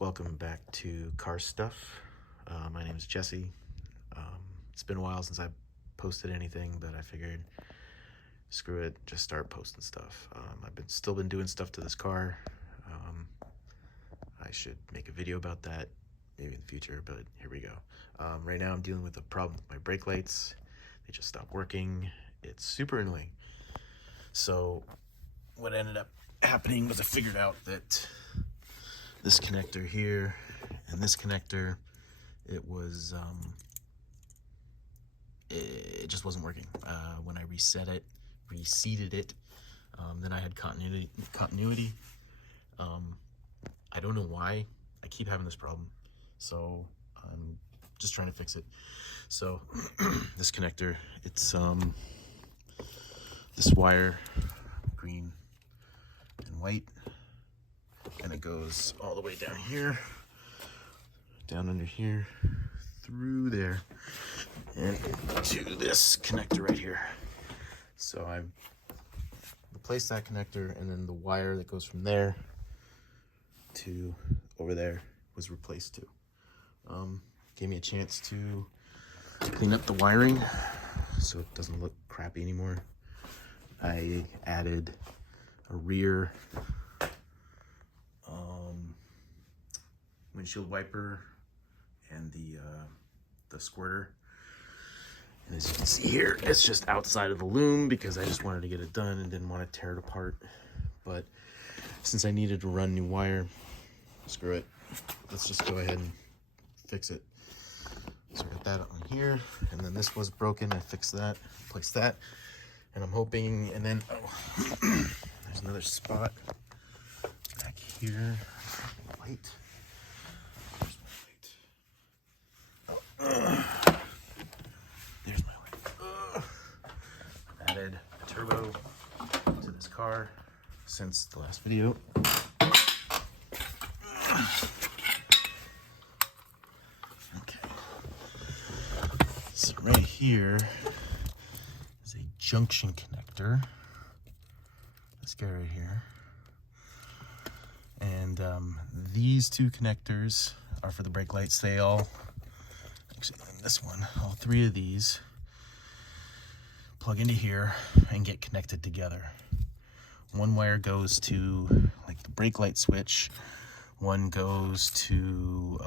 Welcome back to Car Stuff. My name is Jesse. It's been a while since I posted anything, but I figured screw it, just start posting stuff. I've still been doing stuff to this car. I should make a video about that maybe in the future, but here we go. Right now I'm dealing with a problem with my brake lights. They just stopped working. It's super annoying. So what ended up happening was I figured out that this connector here and this connector, it just wasn't working. When I reseated it, then I had continuity. I don't know why I keep having this problem, so I'm just trying to fix it. So this connector, it's this wire, green and white, and it goes all the way down here, down under here, through there, and to this connector right here. So I replaced that connector, and then the wire that goes from there to over there was replaced too. Gave me a chance to clean up the wiring so it doesn't look crappy anymore. I added a rear windshield wiper and the squirter, and as you can see here, it's just outside of the loom because I just wanted to get it done and didn't want to tear it apart. But since I needed to run new wire, screw it, let's just go ahead and fix it. So I got that on here, and then this was broken. I fixed that, replaced that, and I'm hoping, and then there's another spot back here. Light. There's my light. I've added a turbo to this car since the last video. Okay. So right here is a junction connector. This guy right here. And these two connectors are for the brake lights. They all, actually this one, all three of these plug into here and get connected together. One wire goes to like the brake light switch, one goes to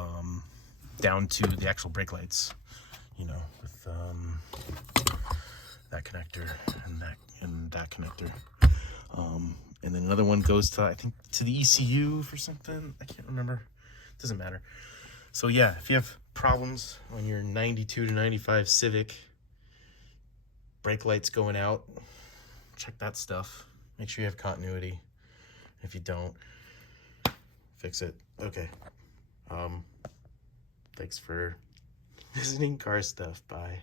down to the actual brake lights, you know, with that connector and that connector. And then another one goes to, I think, to the ECU for something. I can't remember. Doesn't matter. So yeah, if you have problems on your 92 to 95 Civic, brake lights going out, check that stuff. Make sure you have continuity. If you don't, fix it. Okay. Thanks for visiting Car Stuff. Bye.